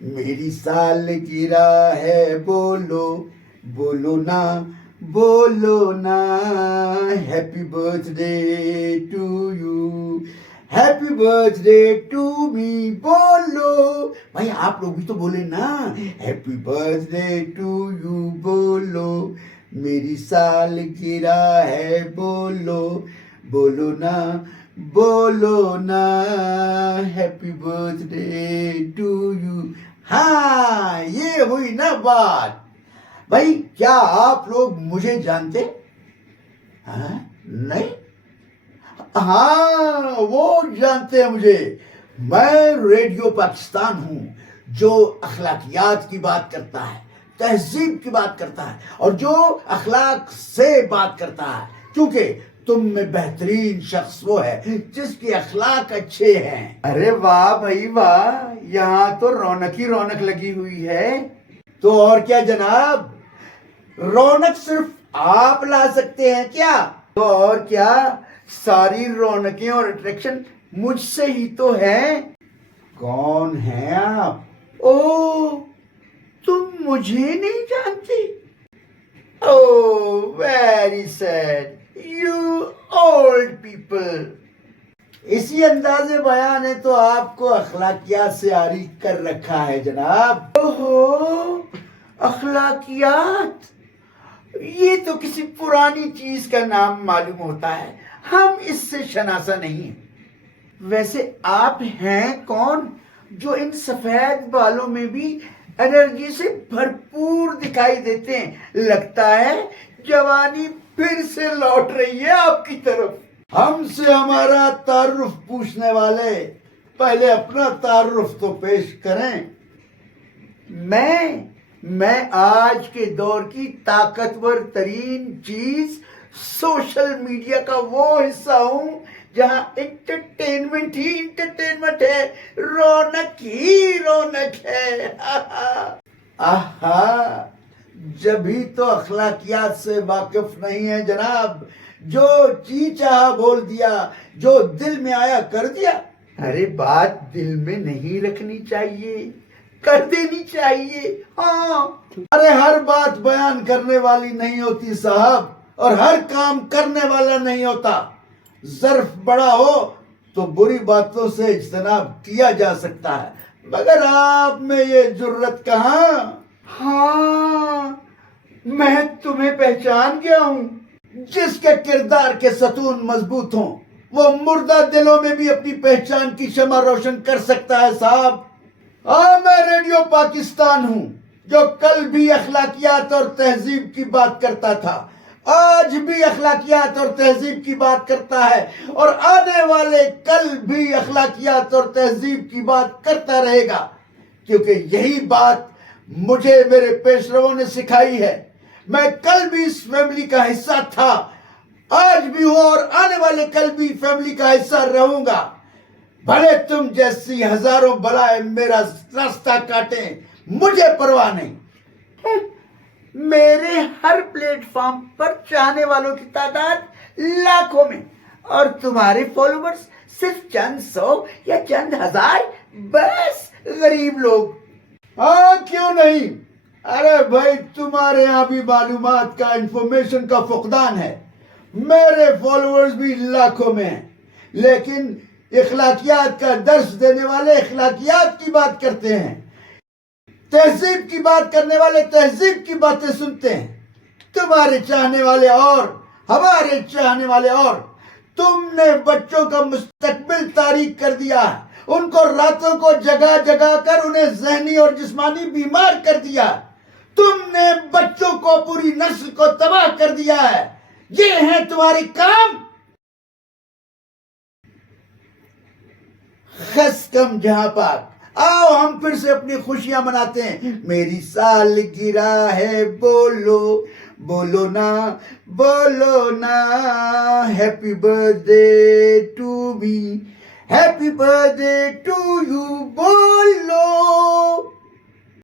میری سالگرہ ہے بولو بولو نا بولو نا happy birthday to you happy birthday to me بولو بھائی آپ لوگ بھی تو بولے نا happy birthday to you بولو میری سالگرہ ہے بولو بولو نا happy birthday to you. ہاں یہ ہوئی نا بات. بھائی کیا آپ لوگ مجھے جانتے؟ ہاں نہیں؟ ہاں وہ جانتے ہیں مجھے. میں ریڈیو پاکستان ہوں جو اخلاقیات کی بات کرتا ہے، تہذیب کی بات کرتا ہے اور جو اخلاق سے بات کرتا ہے، کیونکہ تم میں بہترین شخص وہ ہے جس کی اخلاق اچھے ہیں. ارے واہ بھائی واہ، یہاں تو رونق ہی رونق لگی ہوئی ہے. تو اور کیا جناب، رونق صرف آپ لا سکتے ہیں کیا؟ تو اور کیا، ساری رونقیں اور اٹریکشن مجھ سے ہی تو ہے. کون ہیں آپ؟ او تم مجھے نہیں جانتی؟ Oh, very sad. You old people. اسی انداز بیان ہے تو آپ کو اخلاقیات سے عاری کر رکھا ہے جناب. اوہو اخلاقیات، یہ تو کسی پرانی چیز کا نام معلوم ہوتا ہے، ہم اس سے شناسا نہیں ہیں. ویسے آپ ہیں کون جو ان سفید بالوں میں بھی انرجی سے بھرپور دکھائی دیتے ہیں؟ لگتا ہے جوانی پھر سے لوٹ رہی ہے آپ کی طرف. ہم سے ہمارا تعارف پوچھنے والے پہلے اپنا تعارف تو پیش کریں. میں آج کے دور کی طاقتور ترین چیز سوشل میڈیا کا وہ حصہ ہوں جہاں انٹرٹینمنٹ ہی انٹرٹینمنٹ ہے، رونق ہی رونق ہے. آہا، جبھی تو اخلاقیات سے واقف نہیں ہے جناب. جو جی چاہا بول دیا، جو دل میں آیا کر دیا. ارے بات دل میں نہیں رکھنی چاہیے، کر دینی چاہیے. ہاں ارے ہر بات بیان کرنے والی نہیں ہوتی صاحب، اور ہر کام کرنے والا نہیں ہوتا. ظرف بڑا ہو تو بری باتوں سے اجتناب کیا جا سکتا ہے، مگر آپ میں یہ جرت کہاں. ہاں میں تمہیں پہچان گیا ہوں. جس کے کردار کے ستون مضبوط ہوں وہ مردہ دلوں میں بھی اپنی پہچان کی شمع روشن کر سکتا ہے صاحب. میں ریڈیو پاکستان ہوں جو کل بھی اخلاقیات اور تہذیب کی بات کرتا تھا، آج بھی اخلاقیات اور تہذیب کی بات کرتا ہے، اور آنے والے کل بھی اخلاقیات اور تہذیب کی بات کرتا رہے گا، کیونکہ یہی بات مجھے میرے پیش رووں نے سکھائی ہے. میں کل بھی اس فیملی کا حصہ تھا، آج بھی ہوں اور آنے والے کل بھی فیملی کا حصہ رہوں گا. بھلے تم جیسی ہزاروں بلائیں میرا راستہ کاٹیں، مجھے پرواہ نہیں. میرے ہر پلیٹ فارم پر چاہنے والوں کی تعداد لاکھوں میں، اور تمہارے فالوورز صرف چند سو یا چند ہزار، بس غریب لوگ. ہاں کیوں نہیں. ارے بھائی تمہارے یہاں بھی معلومات کا، انفارمیشن کا فقدان ہے. میرے فالوورز بھی لاکھوں میں ہیں، لیکن اخلاقیات کا درس دینے والے اخلاقیات کی بات کرتے ہیں، تہذیب کی بات کرنے والے تہذیب کی باتیں سنتے ہیں. تمہارے چاہنے والے اور ہمارے چاہنے والے اور. تم نے بچوں کا مستقبل تاریک کر دیا ہے، ان کو راتوں کو جگا جگا کر انہیں ذہنی اور جسمانی بیمار کر دیا. تم نے بچوں کو، پوری نسل کو تباہ کر دیا ہے. یہ ہیں تمہاری کام. خس کم جہاں پاک، آؤ ہم پھر سے اپنی خوشیاں مناتے ہیں. میری سالگرہ ہے بولو بولو نا happy birthday to me happy birthday to you بولو.